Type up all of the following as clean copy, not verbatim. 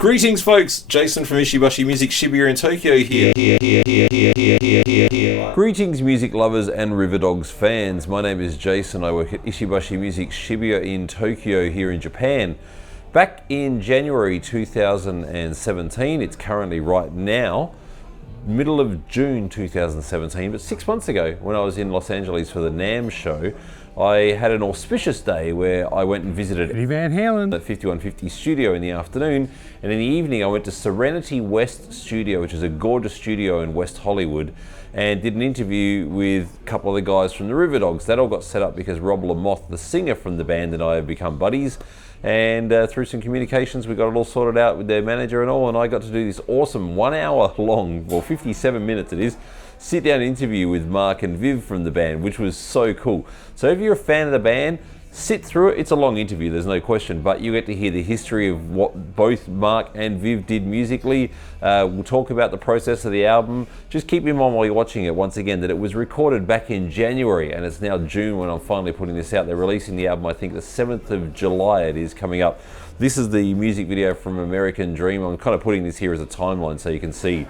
Greetings, folks. Jason from Ishibashi Music Shibuya in Tokyo here. Greetings, music lovers and Riverdogs fans. My name is Jason. I work at Ishibashi Music Shibuya in Tokyo here in Japan. Back in January 2017, it's currently right now, middle of June 2017, but 6 months ago when I was in Los Angeles for the NAMM show, I had an auspicious day where I went and visited Eddie Van Halen at 5150 Studio in the afternoon, and in the evening I went to Serenity West Studio, which is a gorgeous studio in West Hollywood, and did an interview with a couple of the guys from the Riverdogs. That all got set up because Rob Lamothe, the singer from the band, and I have become buddies, and through some communications we got it all sorted out with their manager and all, and I got to do this awesome 1 hour long, well 57 minutes it is, sit down interview with Mark and Viv from the band, which was so cool. So if you're a fan of the band, sit through it. It's a long interview, there's no question, but you get to hear the history of what both Mark and Viv did musically. We'll talk about the process of the album. Just keep in mind while you're watching it, once again, that it was recorded back in January and it's now June when I'm finally putting this out. They're releasing the album, I think the 7th of July it is coming up. This is the music video from American Dream. I'm kind of putting this here as a timeline so you can see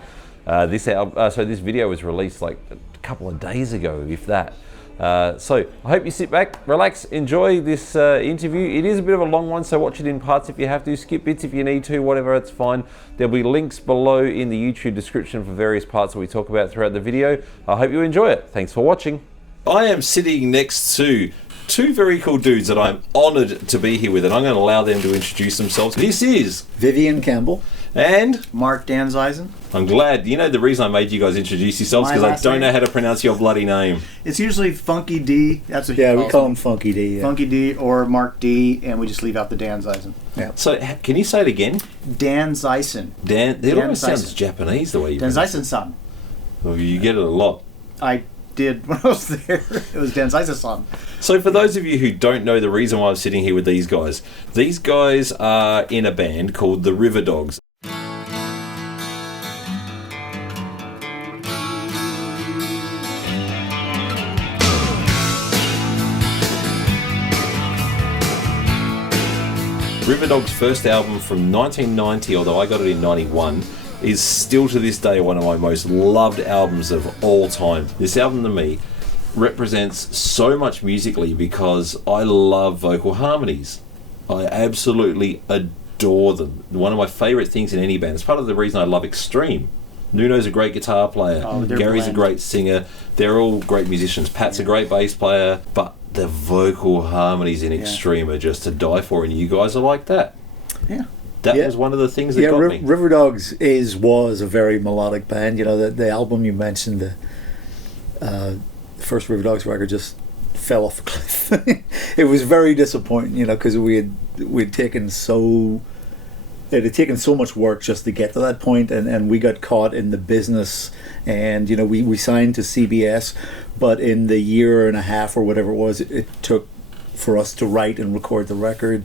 this video was released like a couple of days ago, if that. So I hope you sit back, relax, enjoy this interview. It is a bit of a long one, so watch it in parts if you have to, skip bits if you need to, whatever, it's fine. There'll be links below in the YouTube description for various parts that we talk about throughout the video. I hope you enjoy it. Thanks for watching. I am sitting next to two very cool dudes that I'm honoured to be here with, and I'm going to allow them to introduce themselves. This is Vivian Campbell and Marc Danzeisen. I'm glad. You know the reason I made you guys introduce yourselves because I don't know how to pronounce your bloody name. It's usually Funky D. That's what we call him Funky D. Yeah. Funky D or Mark D, and we just leave out the Danzeisen. Yeah. So can you say it again? Danzeisen. It almost sounds Japanese the way you. Danzeisen-san. Well, you get it a lot. I did when I was there. It was Danzeisen-san. So for those of you who don't know the reason why I'm sitting here with these guys are in a band called the Riverdogs. Riverdogs' first album from 1990, although I got it in 91, is still to this day one of my most loved albums of all time. This album to me represents so much musically because I love vocal harmonies. I absolutely adore them. One of my favourite things in any band. It's part of the reason I love Extreme. Nuno's a great guitar player. Gary's a great singer. They're all great musicians. Pat's a great bass player. But the vocal harmonies in Extreme are just to die for, and you guys are like that. Yeah. That was one of the things that got me. Riverdogs was a very melodic band. You know, the album you mentioned, the first Riverdogs record just fell off a cliff. It was very disappointing, you know, because it had taken so much work just to get to that point, and we got caught in the business, and you know we signed to CBS, but in the year and a half or whatever it was it took for us to write and record the record,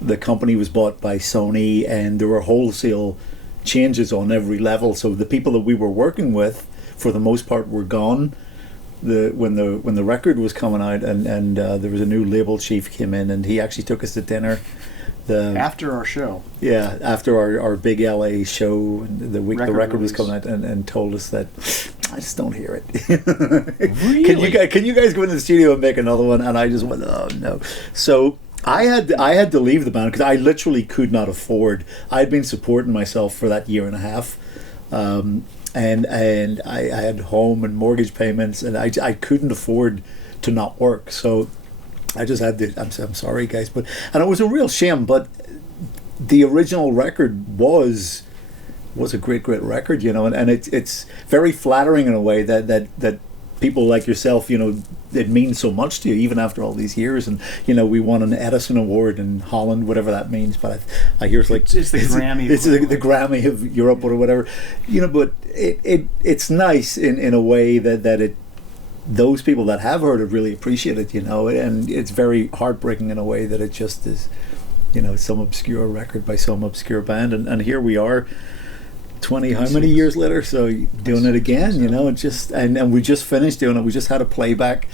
the company was bought by Sony, and there were wholesale changes on every level. So the people that we were working with, for the most part, were gone. When the record was coming out, and there was a new label chief came in, and he actually took us to dinner. After our show. Yeah, after our big LA show, the week the record was coming out, and told us that I just don't hear it. Really? Can you guys go into the studio and make another one? And I just went, oh no. So I had to leave the band because I literally could not afford. I'd been supporting myself for that year and a half, and I had home and mortgage payments, and I couldn't afford to not work. So I just had to. I'm sorry, guys, and it was a real shame. But the original record was a great record, you know, and it's very flattering in a way that people like yourself, you know, it means so much to you even after all these years. And you know, we won an Edison Award in Holland, whatever that means. But I hear it's like it's the Grammy. It's the Grammy of Europe or whatever, you know. But it's nice in a way that it. Those people that have heard it really appreciate it, you know, and it's very heartbreaking in a way that it just is, you know, some obscure record by some obscure band, and here we are 20 how many years later, so doing it again, you know, and we just finished doing it. We just had a playback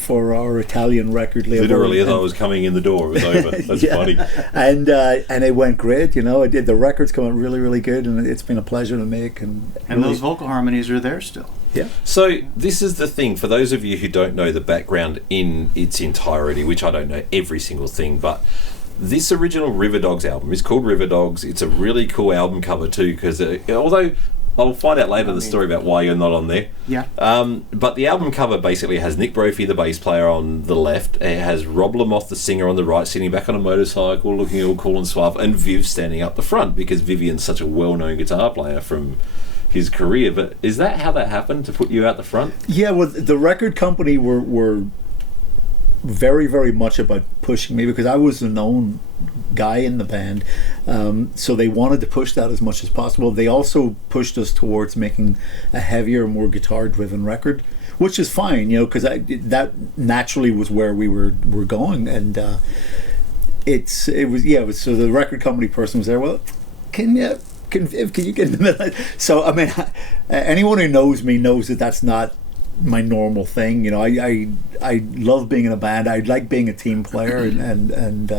for our Italian record label. Literally, as I was coming in the door, it was over. That's funny. And it went great. The records come out really, really good, and it's been a pleasure to make. And really, those vocal harmonies are there still. Yeah. So this is the thing, for those of you who don't know the background in its entirety, which I don't know every single thing, but this original Riverdogs album is called Riverdogs. It's a really cool album cover too, because although I'll find out later the story about why you're not on there. Yeah. But the album cover basically has Nick Brophy, the bass player, on the left. It has Rob Lamothe, the singer, on the right, sitting back on a motorcycle, looking all cool and suave, and Viv standing up the front, because Vivian's such a well-known guitar player from his career. But is that how that happened, to put you out the front? Yeah, well, the record company were very, very much about pushing me, because I was the known guy in the band, so they wanted to push that as much as possible. They also pushed us towards making a heavier, more guitar-driven record, which is fine, because that naturally was where we were going, and it was so the record company person was there. Well, can you get in the middle? So I mean, anyone who knows me knows that that's not my normal thing. I love being in a band. I like being a team player, and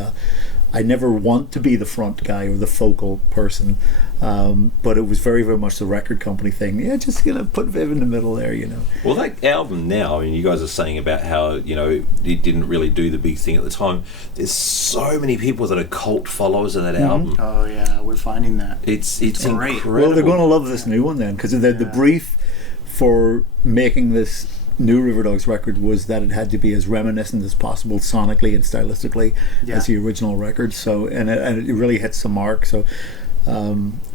I never want to be the front guy or the focal person. But it was very, very much the record company thing. Yeah, just put Viv in the middle there. Well, that album now, I mean, you guys are saying about how it didn't really do the big thing at the time. There's so many people that are cult followers of that album. Oh yeah, we're finding that. It's great. incredible. Well, they're going to love this new one then, because the brief for making this new Riverdogs record was that it had to be as reminiscent as possible sonically and stylistically as the original record. So and it really hits the mark. So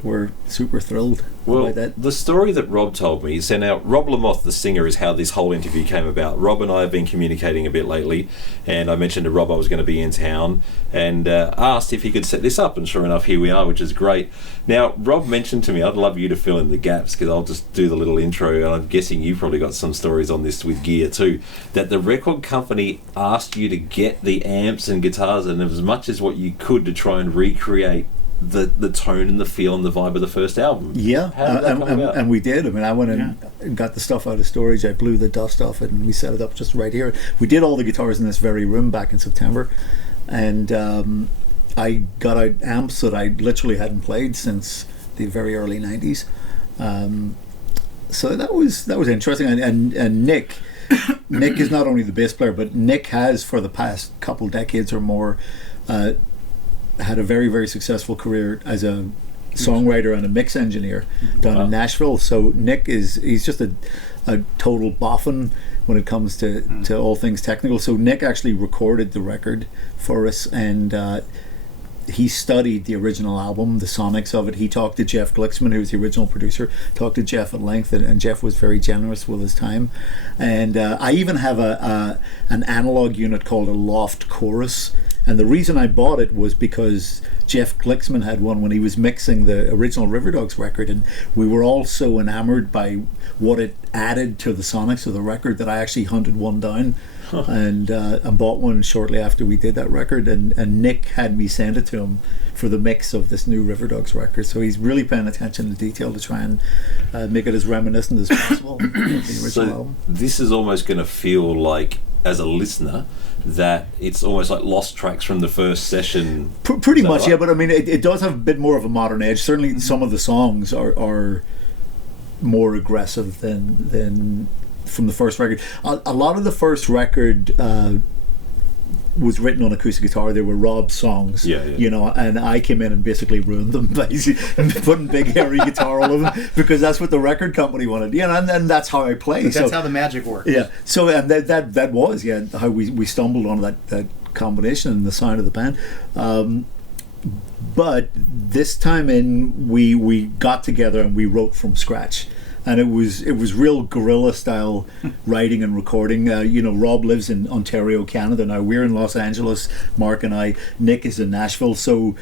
we're super thrilled by that. The story that Rob told me, so now Rob Lamothe, the singer, is how this whole interview came about. Rob and I have been communicating a bit lately, and I mentioned to Rob I was going to be in town, and asked if he could set this up, and sure enough, here we are, which is great. Now, Rob mentioned to me, I'd love you to fill in the gaps, because I'll just do the little intro, and I'm guessing you probably got some stories on this with gear too, that the record company asked you to get the amps and guitars and as much as what you could to try and recreate the tone and the feel and the vibe of the first album. Yeah, How did that come about? And we did. I mean, I went and got the stuff out of storage. I blew the dust off it, and we set it up just right here. We did all the guitars in this very room back in September, and I got out amps that I literally hadn't played since the very early 90s. So that was interesting. And Nick is not only the bass player, but Nick has, for the past couple decades or more, had a very, very successful career as a songwriter and a mix engineer down in Nashville. So Nick he's just a total boffin when it comes to all things technical. So Nick actually recorded the record for us, and he studied the original album, the sonics of it. He talked to Jeff Glicksman, who was the original producer, talked to Jeff at length, and Jeff was very generous with his time. And I even have an analog unit called a Loft Chorus. And the reason I bought it was because Jeff Glicksman had one when he was mixing the original Riverdogs record, and we were all so enamored by what it added to the sonics of the record that I actually hunted one down and bought one shortly after we did that record, and Nick had me send it to him for the mix of this new Riverdogs record. So he's really paying attention to detail to try and make it as reminiscent as possible of the original album. This is almost going to feel like, as a listener, that it's almost like lost tracks from the first session. Pretty much, right? Yeah, but I mean, it does have a bit more of a modern edge. Certainly some of the songs are more aggressive than from the first record. A lot of the first record was written on acoustic guitar. They were Rob's songs, and I came in and basically ruined them by putting big hairy guitar all over them, because that's what the record company wanted, and that's how I play. But that's how the magic works. Yeah, so and that was how we stumbled on that combination and the sound of the band. But this time in, we got together and we wrote from scratch. And it was real guerrilla style writing and recording. Rob lives in Ontario, Canada now. We're in Los Angeles, Mark and I. Nick is in Nashville. So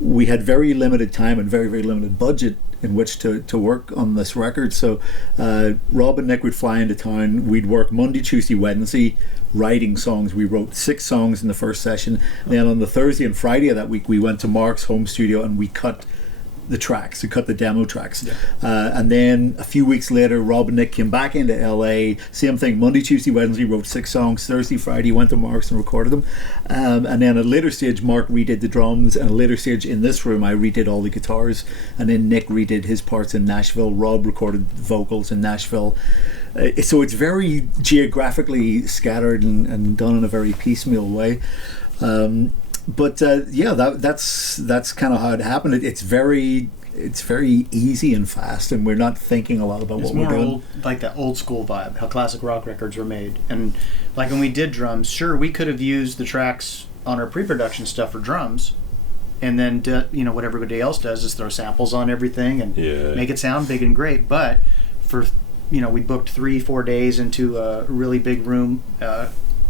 we had very limited time and very, very limited budget in which to work on this record. So Rob and Nick would fly into town. We'd work Monday, Tuesday, Wednesday writing songs. We wrote 6 songs in the first session. Then on the Thursday and Friday of that week, we went to Mark's home studio and we cut the tracks, to cut the demo tracks. And then a few weeks later, Rob and Nick came back into LA. Same thing, Monday, Tuesday, Wednesday, wrote 6 songs. Thursday, Friday, went to Mark's and recorded them. And then at a later stage, Mark redid the drums. And at a later stage in this room, I redid all the guitars. And then Nick redid his parts in Nashville. Rob recorded vocals in Nashville. So it's very geographically scattered and done in a very piecemeal way. But yeah, that's kind of how it happened. It's very easy and fast, and we're not thinking a lot about what we're doing. It's more like that old school vibe, how classic rock records were made. And like when we did drums, sure, we could have used the tracks on our pre-production stuff for drums, and then what everybody else does is throw samples on everything and make it sound big and great. But for we booked 3-4 days into a really big room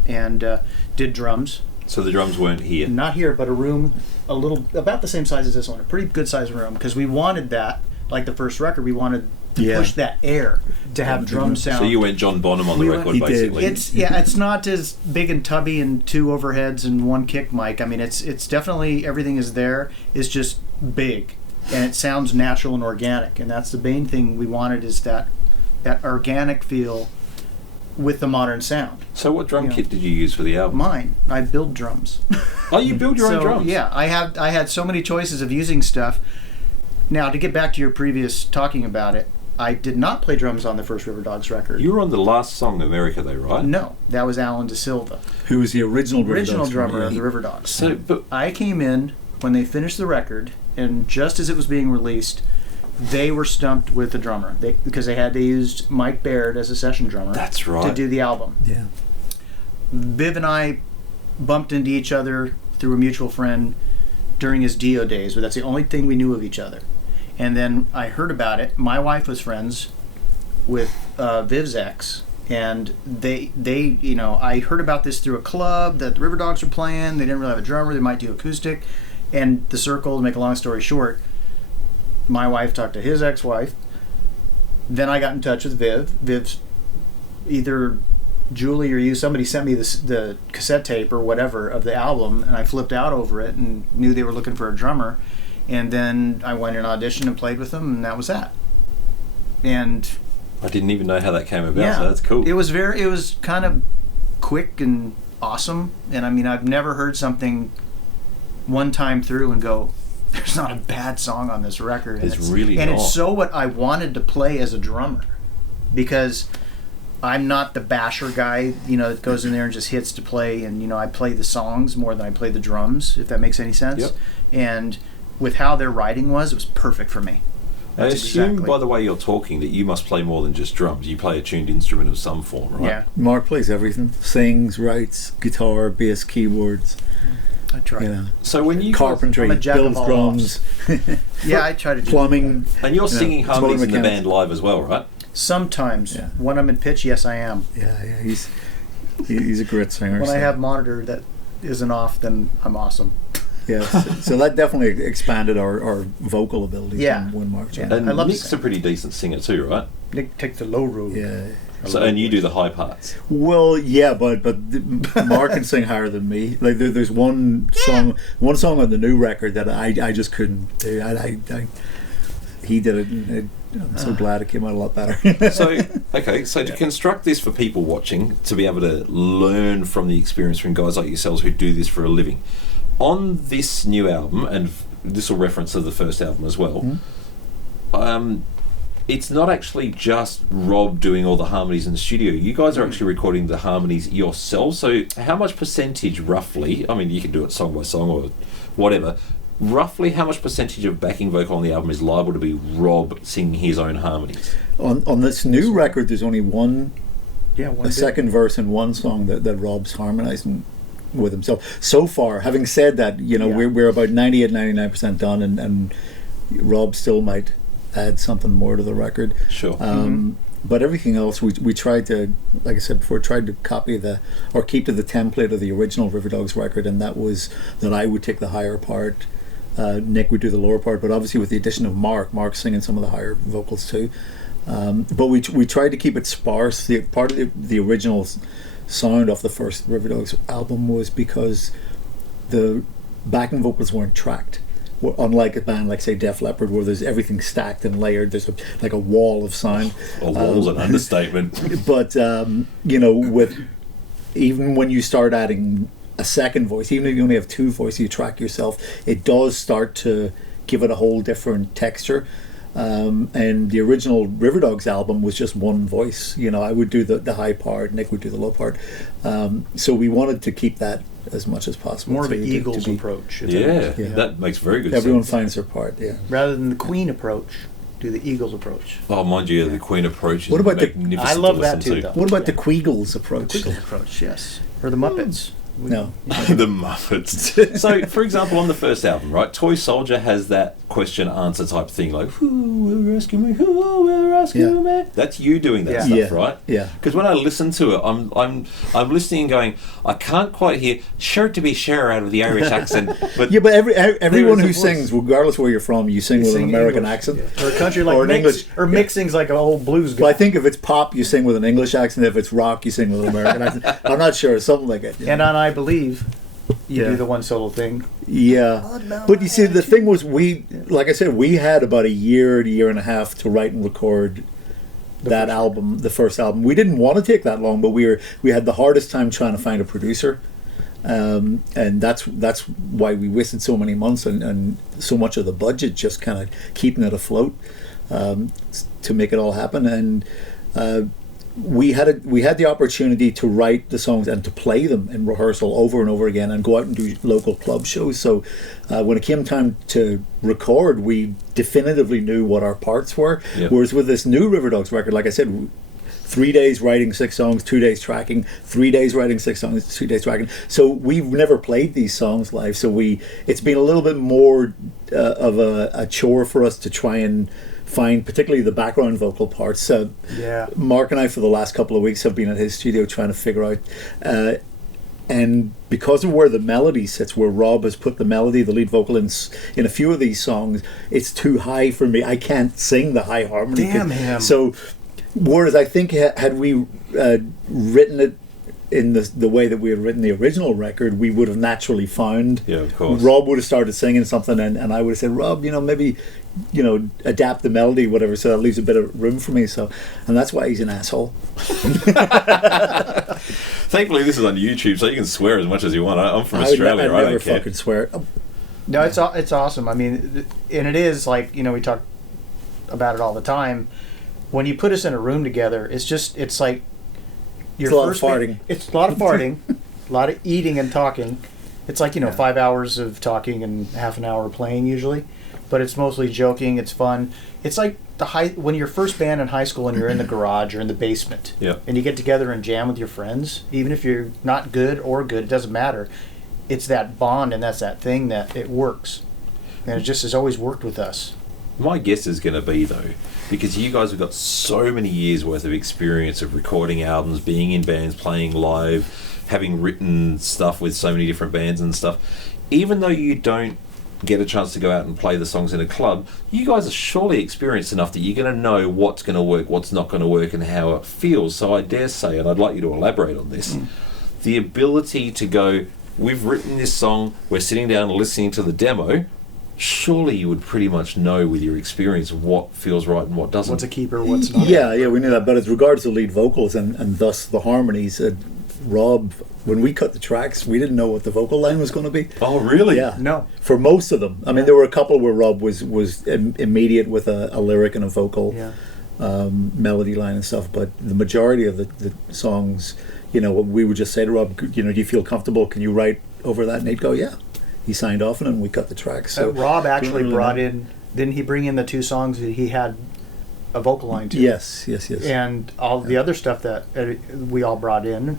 and did drums. So the drums weren't here? Not here, but a room about the same size as this one, a pretty good sized room, because we wanted that, like the first record, we wanted to push that air to have drum sound. So you went John Bonham on the record, basically. It's not as big and tubby and 2 overheads and 1 kick mic. I mean, it's definitely, everything is there. It's just big, and it sounds natural and organic, and that's the main thing we wanted, is that organic feel with the modern sound. So what drum kit did you use for the album? Mine. I build drums. Oh, you build your own drums? Yeah, I had so many choices of using stuff. Now, to get back to your previous talking about it, I did not play drums on the first Riverdogs record. You were on the last song, America, though, right? No, that was Alan De Silva, who was the original drummer of the Riverdogs. So, but I came in when they finished the record, and just as it was being released, they were stumped with the drummer because they used Mike Baird as a session drummer. That's right. To do the album. Yeah. Viv and I bumped into each other through a mutual friend during his Dio days, but that's the only thing we knew of each other. And then I heard about it. My wife was friends with Viv's ex, and they I heard about this through a club that the Riverdogs were playing. They didn't really have a drummer. They might do acoustic. And the circle, to make a long story short, my wife talked to his ex-wife. Then I got in touch with Viv. Viv's either Julie or somebody sent me the cassette tape or whatever of the album, and I flipped out over it and knew they were looking for a drummer. And then I went and auditioned and played with them, and that was that. And I didn't even know how that came about, so that's cool. It was kind of quick and awesome. And I mean, I've never heard something one time through and go, there's not a bad song on this record. It's really not. And it's so what I wanted to play as a drummer, because I'm not the basher guy, that goes in there and just hits to play, and I play the songs more than I play the drums, if that makes any sense. Yep. And with how their writing was, it was perfect for me. I assume by the way you're talking that you must play more than just drums. You play a tuned instrument of some form, right? Yeah. Mark plays everything. Sings, writes, guitar, bass, keyboards. I try. So when you carpentry, I'm a jack of builds all drums. Yeah, I try to do plumbing. And you're singing harmonies in the mechanics. band live as well, right? Sometimes. Yeah. When I'm in pitch, yes, I am. Yeah, he's a great singer. When I have monitor that isn't off, then I'm awesome. Yeah, so that definitely expanded our vocal abilities when Mark joined. And I love Nick's a pretty decent singer too, right? Nick takes the low road. Yeah. So and you do the high parts. Well, yeah, but Mark can sing higher than me. Like there's one song on the new record that I just couldn't do. He did it. And I'm so glad it came out a lot better. So to construct this for people watching, to be able to learn from the experience from guys like yourselves who do this for a living, on this new album, and this will reference to the first album as well. It's not actually just Rob doing all the harmonies in the studio. You guys are actually recording the harmonies yourselves. So how much percentage, roughly, I mean, you can do it song by song or whatever, roughly how much percentage of backing vocal on the album is liable to be Rob singing his own harmonies? On this new record, there's only a second verse in one song that Rob's harmonizing with himself. So far, having said that, we're about 98-99% done, and Rob still might add something more to the record. Sure. But everything else, we tried to, like I said before, tried to copy or keep to the template of the original Riverdogs record, and that was that I would take the higher part, Nick would do the lower part, but obviously with the addition of Mark singing some of the higher vocals too. But we tried to keep it sparse. Part of the original sound off the first Riverdogs album was because the backing vocals weren't tracked. unlike a band like say Def Leppard, where there's everything stacked and layered. There's like a wall of sound. A wall's an understatement. But with even when you start adding a second voice, even if you only have two voices, you track yourself, it does start to give it a whole different texture. And the original Riverdogs album was just one voice. I would do the high part, Nick would do the low part. So we wanted to keep that as much as possible. More of an Eagles approach. Yeah, that makes very good Everyone sense. finds their part, yeah. Rather than the Queen approach, do the Eagles approach. Oh, mind you, the Queen approach is What about magnificent. I love to that listen too, to. though. What about the Queagles approach? Eagles approach, yes. Or the Muppets. No. The Muppets. So, for example, on the first album, right, Toy Soldier has that question-answer type thing, like, who will rescue me, who will rescue me? That's you doing that stuff, right? Yeah. Because when I listen to it, I'm listening and going, I can't quite hear, sure to be sure out of the Irish accent. But Yeah, but everyone who a voice. sings, regardless where you're from, you sing with an American English. accent. Yeah. Or a country like Or an mix, English. or mixing's like an old blues guy. But I think if it's pop, you sing with an English accent. If it's rock, you sing with an American accent. I'm not sure, something like it. And on I Believe, you Yeah. do the one solo thing. Yeah, but you see, the thing was, like I said, we had about a year and a half to write and record that album, the first album. We didn't want to take that long, but we had the hardest time trying to find a producer, and that's why we wasted so many months and so much of the budget just kind of keeping it afloat to make it all happen. And we had the opportunity to write the songs and to play them in rehearsal over and over again and go out and do local club shows. So when it came time to record, we definitively knew what our parts were. Yep. Whereas with this new Riverdogs record, like I said, 3 days writing 6 songs, 2 days tracking, 3 days writing 6 songs, 2 days tracking. So we've never played these songs live. So it's been a little bit more of a chore for us to try and find particularly the background vocal parts. Mark and I for the last couple of weeks have been at his studio trying to figure out and because of where the melody sits, where Rob has put the melody, the lead vocal in a few of these songs, it's too high for me. I can't sing the high harmony. Damn him. So whereas I think had we written it in the way that we had written the original record, we would have naturally found. Yeah, of course. Rob would have started singing something, and I would have said, Rob, maybe, adapt the melody, whatever. So that leaves a bit of room for me. And that's why he's an asshole. thankfully, this is on YouTube, so you can swear as much as you want. I'm from Australia, I'd right? I never don't care. fucking swear. No, it's awesome. I mean, and it is like, we talk about it all the time. When you put us in a room together, it's like your It's a lot of first farting. It's a lot of farting, a lot of eating and talking. It's like 5 hours of talking and half an hour playing usually, but it's mostly joking. It's fun. It's like when you're first band in high school and you're in the garage or in the basement, and you get together and jam with your friends, even if you're not good or good, it doesn't matter. It's that bond, and that's that thing that it works, and it just has always worked with us. My guess is going to be, though, because you guys have got so many years worth of experience of recording albums, being in bands, playing live, having written stuff with so many different bands and stuff, even though you don't get a chance to go out and play the songs in a club, you guys are surely experienced enough that you're going to know what's going to work, what's not going to work, and how it feels. So I dare say, and I'd like you to elaborate on this, the ability to go, we've written this song, we're sitting down and listening to the demo, surely you would pretty much know with your experience what feels right and what doesn't. What's a keeper, what's not. Yeah, we knew that. But as regards to lead vocals and thus the harmonies, Rob, when we cut the tracks, we didn't know what the vocal line was going to be. Oh, really? Yeah. No. For most of them. I mean, there were a couple where Rob was immediate with a lyric and a vocal melody line and stuff. But the majority of the songs, we would just say to Rob, do you feel comfortable? Can you write over that? And he'd go, yeah. He signed off on it and we cut the tracks. So Rob actually brought in, didn't he bring in the 2 songs that he had a vocal line to? Yes. And all the other stuff that we all brought in,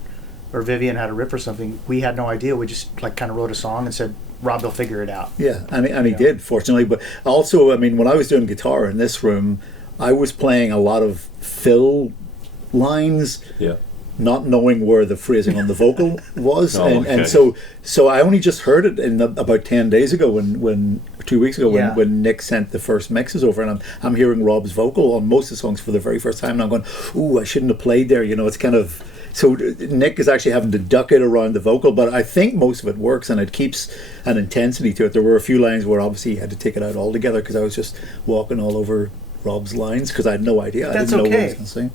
or Vivian had a riff or something, we had no idea. We just kind of wrote a song and said, Rob will figure it out. Yeah, and he did, fortunately. But also, I mean, when I was doing guitar in this room, I was playing a lot of fill lines. Yeah. Not knowing where the phrasing on the vocal was, Oh, and okay. so I only just heard it about 10 days ago when 2 weeks ago when Nick sent the first mixes over, and I'm hearing Rob's vocal on most of the songs for the very first time, and I'm going, ooh, I shouldn't have played there. It's kind of So Nick is actually having to duck it around the vocal, but I think most of it works and it keeps an intensity to it. There were a few lines where obviously he had to take it out altogether because I was just walking all over Rob's lines because I had no idea. I didn't know what he was going to sing.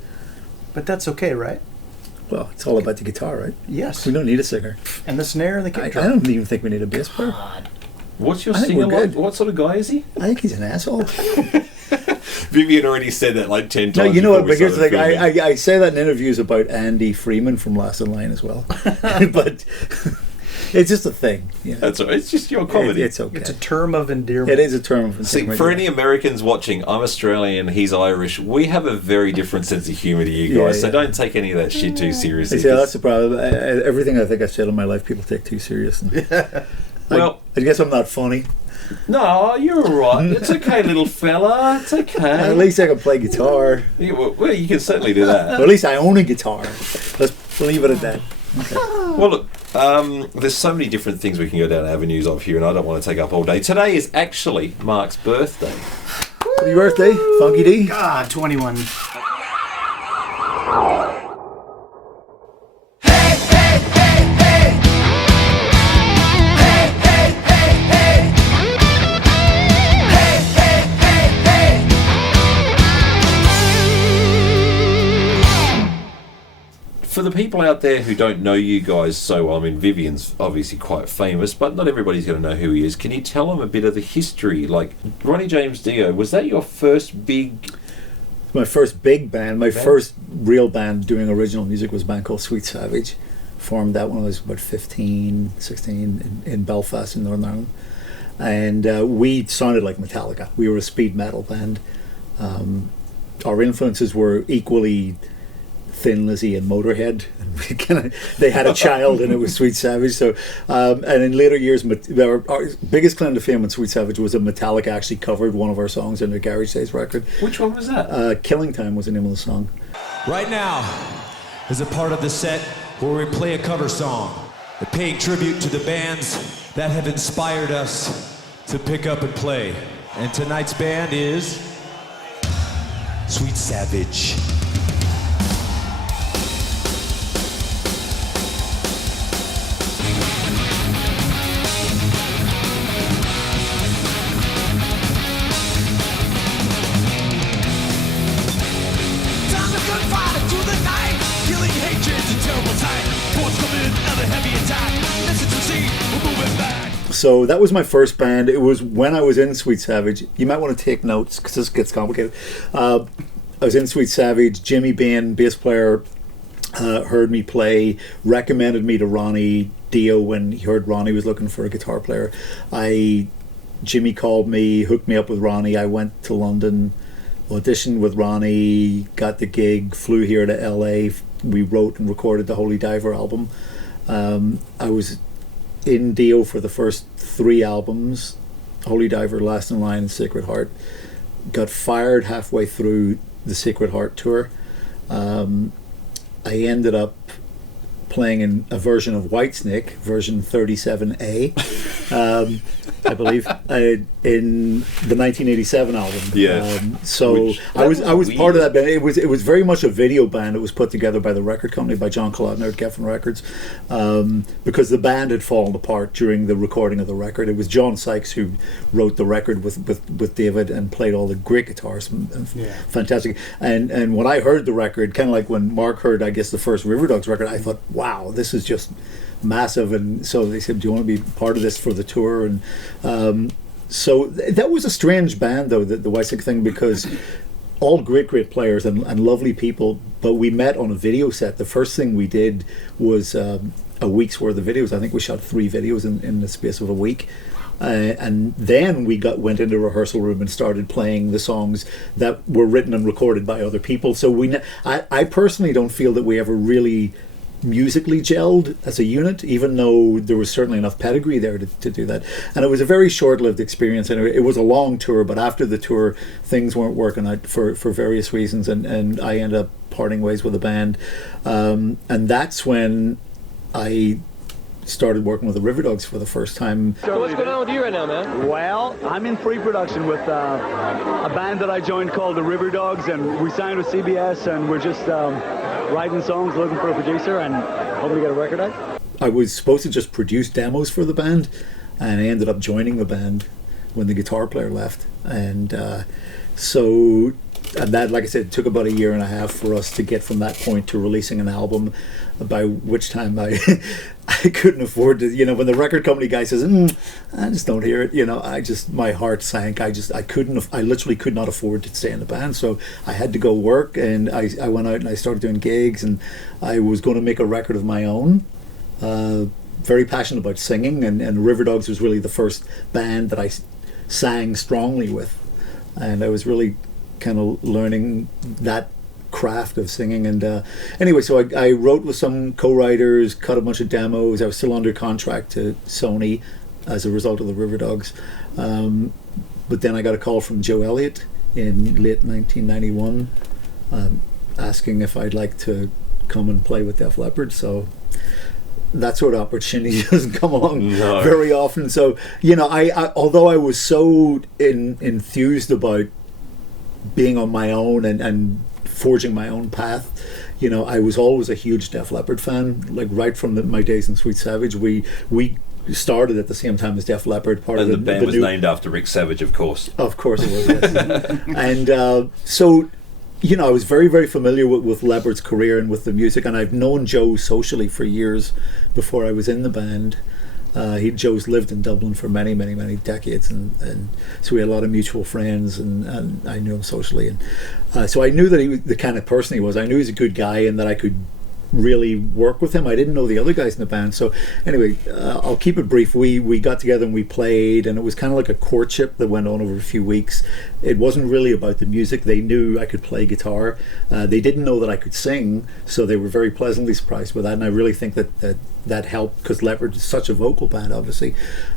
But that's okay, right? Well, it's all about the guitar, right? Yes. We don't need a singer. And the snare and the kick I drum. don't even think we need a bass player. God. What's your I think singer we're like? good. What sort of guy is he? I think he's an asshole. Vivian already said that like 10 times. No, you know what? before we But here's the thing. started filming. I say that in interviews about Andy Freeman from Last in Line as well. But it's just a thing. Yeah. That's all right. It's just your comedy. It's okay. It's a term of endearment. It is a term of See, endearment. for any Americans watching, I'm Australian, he's Irish. We have a very different sense of humour to you guys, so Yeah. don't take any of that shit too seriously. See, that's the problem. Everything I think I said in my life, people take too serious. And Well- I guess I'm not funny. No, you're all right. It's okay, little fella. It's okay. At least I can play guitar. Well, you can certainly do that. Or at least I own a guitar. Let's leave it at that. Well, look, there's so many different things we can go down avenues of here, and I don't want to take up all day. Today is actually Mark's birthday. Happy birthday, Funky D. God, 21. For the people out there who don't know you guys so well, I mean, Vivian's obviously quite famous, but not everybody's going to know who he is. Can you tell them a bit of the history? Like, Ronnie James Dio, was that your first big... My first big band, my first real band doing original music was a band called Sweet Savage. Formed that when I was about 15, 16 in Belfast in Northern Ireland. And we sounded like Metallica. We were a speed metal band. Our influences were equally Thin Lizzy and Motorhead. And they had a child and it was Sweet Savage. So, and in later years, our biggest claim to fame on Sweet Savage was that Metallica actually covered one of our songs in a Garage Days record. Which one was that? Killing Time was the name of the song. Right now is a part of the set where we play a cover song, paying tribute to the bands that have inspired us to pick up and play. And tonight's band is Sweet Savage. So that was my first band. It was when I was in Sweet Savage. You might want to take notes because this gets complicated. I was in Sweet Savage. Jimmy Bain, bass player, heard me play, recommended me to Ronnie Dio when he heard Ronnie was looking for a guitar player. Jimmy called me, hooked me up with Ronnie. I went to London, auditioned with Ronnie, got the gig, flew here to LA. We wrote and recorded the Holy Diver album. I was in Dio for the first 3 albums, Holy Diver, Last in Line, and Sacred Heart. Got fired halfway through the Sacred Heart tour. I ended up playing in a version of Whitesnake, version 37A, I believe, in the 1987 album. Yeah. So Which- I was weird. part of that band. It was very much a video band. It was put together by the record company, by John Colodner at Geffen Records, because the band had fallen apart during the recording of the record. It was John Sykes who wrote the record with David and played all the great guitars. Fantastic. And when I heard the record, kind of like when Mark heard, I guess, the first Riverdogs record, I thought, wow, this is just massive. And so they said, do you want to be part of this for the tour? And so that was a strange band, though, the Whitesnake thing, because all great players and lovely people, but we met on a video set. The first thing we did was a week's worth of videos. I think we shot 3 videos in the space of a week. And then we went into a rehearsal room and started playing the songs that were written and recorded by other people. So I personally don't feel that we ever really musically gelled as a unit, even though there was certainly enough pedigree there to do that. And it was a very short-lived experience, and it was a long tour, but after the tour things weren't working out for various reasons, and I ended up parting ways with the band, and that's when I started working with the Riverdogs for the first time. So what's going on with you right now, man? Well, I'm in pre-production with a band that I joined called the Riverdogs, and we signed with CBS, and we're just writing songs, looking for a producer, and hoping to get a record out? I was supposed to just produce demos for the band, and I ended up joining the band when the guitar player left. And and that, like I said, took about a year and a half for us to get from that point to releasing an album, by which time I couldn't afford to, when the record company guy says, I just don't hear it, my heart sank. I literally could not afford to stay in the band. So I had to go work, and I went out and I started doing gigs, and I was going to make a record of my own. Very passionate about singing, and Riverdogs was really the first band that I sang strongly with. And I was really kind of learning that craft of singing. And anyway, so I wrote with some co-writers, cut a bunch of demos. I was still under contract to Sony as a result of the Riverdogs. But then I got a call from Joe Elliott in late 1991 asking if I'd like to come and play with Def Leppard. So that sort of opportunity doesn't come along very often. So, I although I was so enthused about being on my own and forging my own path, I was always a huge Def Leppard fan. Like right from my days in Sweet Savage, we started at the same time as Def Leppard. And the band was named after Rick Savage, of course. Of course it was, yes. And so, I was very, very familiar with Leppard's career and with the music, and I've known Joe socially for years before I was in the band. Joe's lived in Dublin for many, many, many decades, and so we had a lot of mutual friends, and I knew him socially, and so I knew that he was the kind of person he was. I knew he was a good guy and that I could really work with him. I didn't know the other guys in the band. So anyway, I'll keep it brief. We got together and we played, and it was kind of like a courtship that went on over a few weeks. It wasn't really about the music. They knew I could play guitar. They didn't know that I could sing, so they were very pleasantly surprised with that, and I really think that helped, because Leppard is such a vocal band, obviously.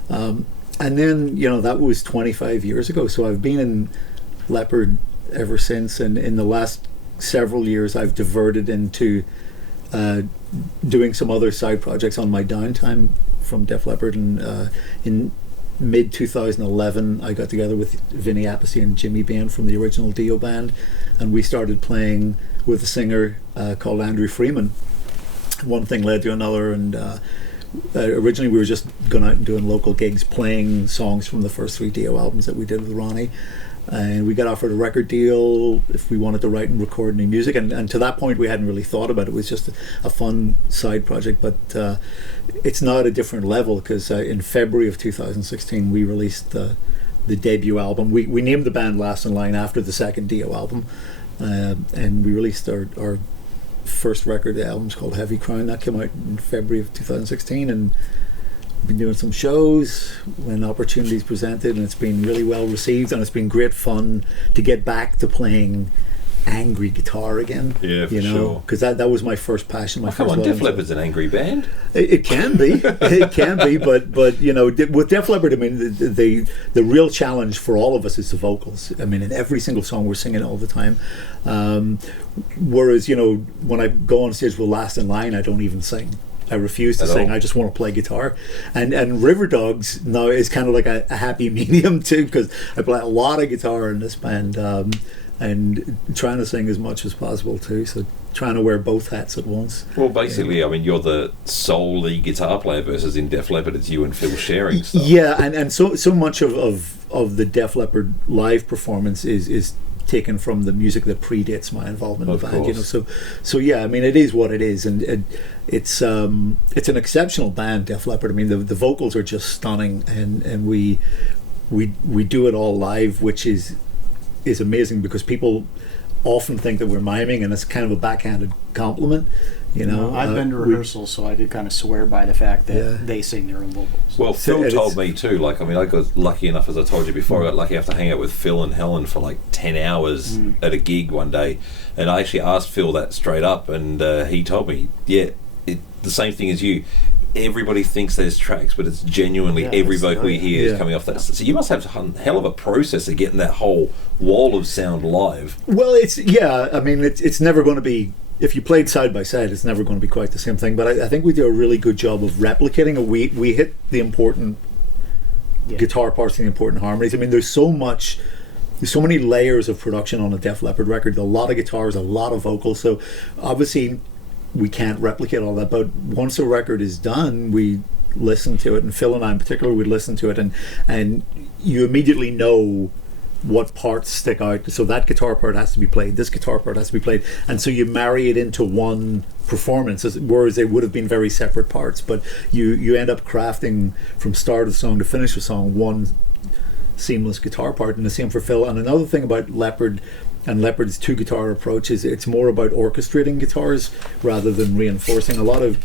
And then, that was 25 years ago, so I've been in Leppard ever since, and in the last several years I've diverted into doing some other side projects on my downtime from Def Leppard. And in mid 2011 I got together with Vinny Appice and Jimmy Bain from the original Dio band, and we started playing with a singer called Andrew Freeman. One thing led to another, and originally we were just going out and doing local gigs, playing songs from the first 3 Dio albums that we did with Ronnie. And we got offered a record deal if we wanted to write and record new music, and to that point we hadn't really thought about it. It was just a fun side project, but it's now at a different level, because in February of 2016 we released the debut album. We named the band Last in Line after the second Dio album, and we released our first record. The album's called Heavy Crown. That came out in February of 2016, and been doing some shows when opportunities presented, and it's been really well received, and it's been great fun to get back to playing angry guitar again. Yeah, for sure. Because that was my first passion. Come on, Def Leppard's an angry band. It can be, it can be, but with Def Leppard, I mean, the real challenge for all of us is the vocals. I mean, in every single song we're singing all the time. Whereas when I go on stage with Last in Line, I don't even sing. I refuse to sing. I just want to play guitar. And Riverdogs now is kind of like a happy medium too, because I play a lot of guitar in this band, and trying to sing as much as possible too. So trying to wear both hats at once. Well, basically, I mean, you're the sole lead guitar player, versus in Def Leppard it's you and Phil sharing stuff. Yeah, and so much of the Def Leppard live performance is taken from the music that predates my involvement in the band. So yeah, I mean, it is what it is, and it's an exceptional band, Def Leppard. I mean, the vocals are just stunning, and we do it all live, which is amazing, because people often think that we're miming, and it's kind of a backhanded compliment. I've been to rehearsals, so I could kind of swear by the fact that they sing their own vocals. Well, Phil told me too. Like, I mean, I got lucky enough, as I told you before, I got lucky enough to hang out with Phil and Helen for like 10 hours at a gig one day, and I actually asked Phil that straight up, and he told me, the same thing as you. Everybody thinks there's tracks, but it's genuinely every vocal you hear is coming off that. So you must have a hell of a process of getting that whole wall of sound live. Well, I mean, it's never going to be. If you played side by side, it's never going to be quite the same thing. But I think we do a really good job of replicating it. We hit the important guitar parts and the important harmonies. I mean, there's so much there's so many layers of production on a Def Leppard record. A lot of guitars, a lot of vocals. So obviously we can't replicate all that. But once a record is done, we listen to it, and Phil and I in particular would listen to it, and you immediately know what parts stick out. So that guitar part has to be played, this guitar part has to be played, and so you marry it into one performance, whereas they would have been very separate parts. But you end up crafting from start of the song to finish the song one seamless guitar part. And the same for Phil. And another thing about Leppard and Leppard's two guitar approach is it's more about orchestrating guitars rather than reinforcing. A lot of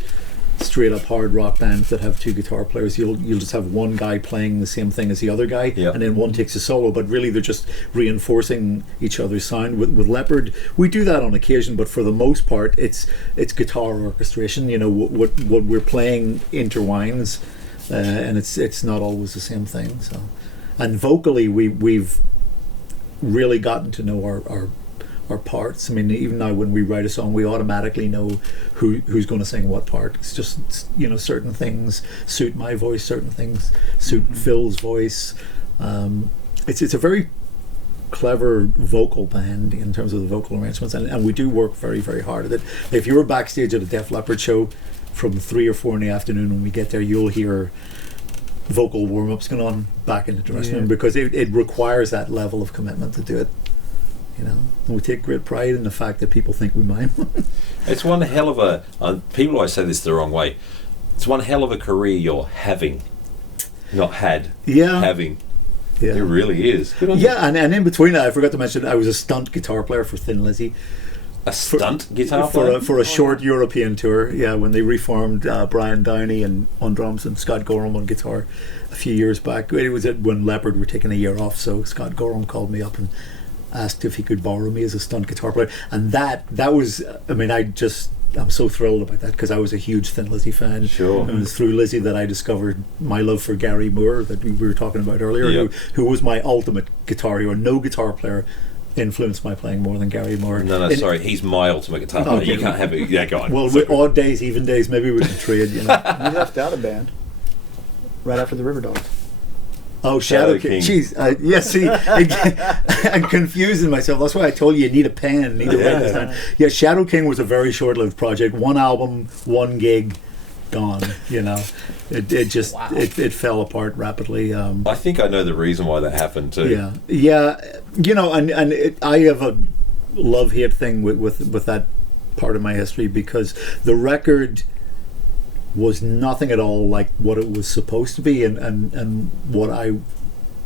straight up hard rock bands that have two guitar players, you'll just have one guy playing the same thing as the other guy, and then one takes a solo, but really they're just reinforcing each other's sound. With Leppard, we do that on occasion, but for the most part it's guitar orchestration. You know, what we're playing intertwines, and it's not always the same thing. So, and vocally we've really gotten to know our parts. I mean, even now when we write a song, we automatically know who's going to sing what part. It's just, you know, certain things suit my voice, certain things suit Phil's voice. It's a very clever vocal band in terms of the vocal arrangements, and we do work very, very hard at it. If you were backstage at a Def Leppard show from 3 or 4 in the afternoon, when we get there, you'll hear vocal warm-ups going on back in the dressing room, because it requires that level of commitment to do it. You know, and we take great pride in the fact that people think we mime. It's one hell of a. People always say this the wrong way. It's one hell of a career you're having, not had. Yeah, having. Yeah, it really is. Good on you. And in between that, I forgot to mention I was a stunt guitar player for Thin Lizzy. A stunt guitar player for a short European tour. Yeah, when they reformed Brian Downey and on drums and Scott Gorham on guitar a few years back. It was when Leppard were taking a year off, so Scott Gorham called me up and asked if he could borrow me as a stunt guitar player, and that was, I mean, I'm so thrilled about that, because I was a huge Thin Lizzy fan. Sure. And it was through Lizzy that I discovered my love for Gary Moore that we were talking about earlier, who was my ultimate guitar hero. No guitar player influenced my playing more than Gary Moore. Sorry, he's my ultimate guitar player. You can't have it. Yeah, go on. Well, with odd days, even days, maybe we can trade. You know, You left out a band right after the Riverdogs. Oh, Shadow King. Jeez, yes. See, I'm confusing myself. That's why I told you need a pen, need to write this down. Yeah, Shadow King was a very short-lived project. One album, one gig, gone. You know, it just it fell apart rapidly. I think I know the reason why that happened too. Yeah. You know, I have a love-hate thing with that part of my history, because the record was nothing at all like what it was supposed to be, and what I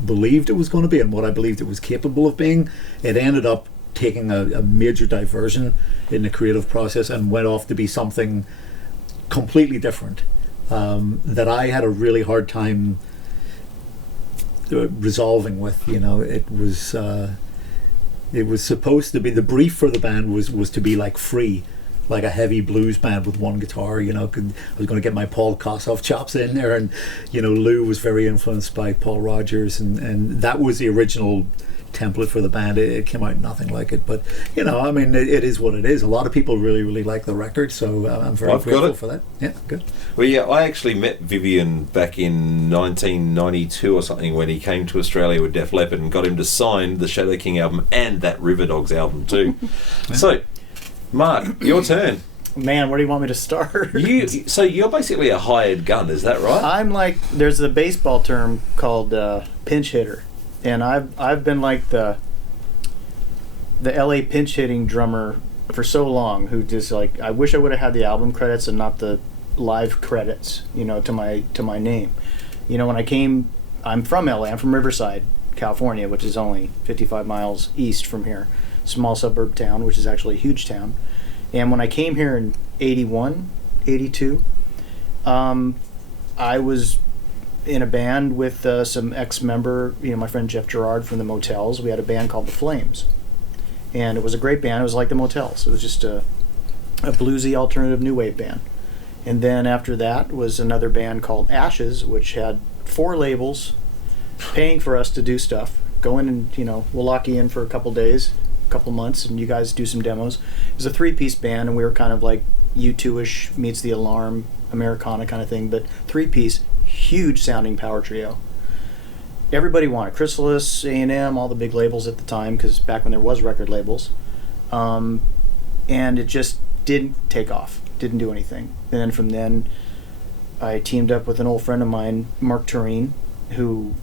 believed it was going to be, and what I believed it was capable of being. It ended up taking a major diversion in the creative process and went off to be something completely different, that I had a really hard time resolving with. You know, it was supposed to be, the brief for the band was to be like Free, like a heavy blues band with one guitar. You know, I was going to get my Paul Kossoff chops in there, and you know, Lou was very influenced by Paul Rodgers, and that was the original template for the band. It came out nothing like it, but you know, I mean, it is what it is. A lot of people really, really like the record, so I'm very grateful for that. Yeah, good. Well, yeah, I actually met Vivian back in 1992 or something when he came to Australia with Def Leppard, and got him to sign the Shadow King album and that Riverdogs album too. So, Mark, your turn. Man, where do you want me to start? So you're basically a hired gun, is that right? I'm like, there's a baseball term called pinch hitter, and I've been like the LA pinch hitting drummer for so long, who just like, I wish I would have had the album credits and not the live credits, you know, to my name. You know, when I came, I'm from LA, I'm from Riverside, California, which is only 55 miles east from here. Small suburb town, which is actually a huge town. And when I came here in 81, 82, I was in a band with some ex-member, you know, my friend Jeff Gerard from the Motels. We had a band called The Flames. And it was a great band. It was like the Motels. It was just a bluesy alternative new wave band. And then after that was another band called Ashes, which had 4 labels paying for us to do stuff. Go in and, you know, we'll lock you in for a couple days, couple months, and you guys do some demos. It was a 3-piece band, and we were kind of like U2-ish meets The Alarm, Americana kind of thing, but 3-piece, huge sounding power trio. everybody wanted Chrysalis, A&M, all the big labels at the time, because back when there was record labels, and it just didn't take off, didn't do anything. And then from then, I teamed up with an old friend of mine, Mark Tureen, who